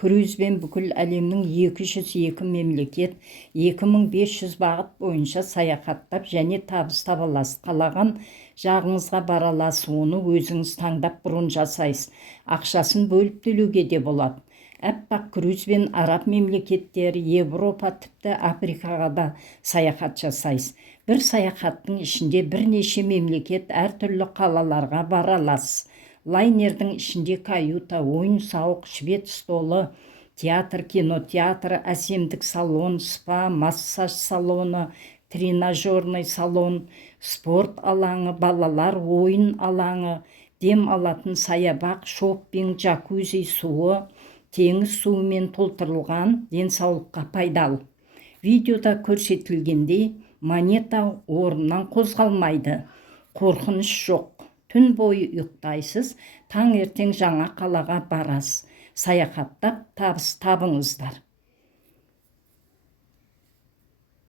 Круизбен бүкіл әлемнің 202 мемлекет 2500 бағыт бойынша саяхаттап және табыс таба аласыз. Қалаған жағыңызға бара аласыз. Оны өзіңіз таңдап бұрын жасайсыз. Ақшасын бөліп төлеуге де болады. Әппақ круизбен араб мемлекеттері, Европа, тіпті Африкаға да саяхат жасайсыз. Бір саяхаттың ішінде бірнеше мемлекет, әртүрлі қалаларға бара аласыз. Лайнердің ішінде каюта, ойын-сауық, швед столы, театр, кинотеатр, әсемдік салон, спа, массаж салоны, тренажерный салон, спорт алаңы, балалар ойын алаңы, дем алатын саябақ, шоппинг, джакузи суы, теңіз суымен толтырылған, денсаулыққа пайдалы. Видеода көрсетілгендей монета орнынан қозғалмайды. Қорқыныш жоқ. Түн бойы ұйықтайсыз, таңертең жаңа қалаға барасыз. Саяхаттап табыс табыңыздар.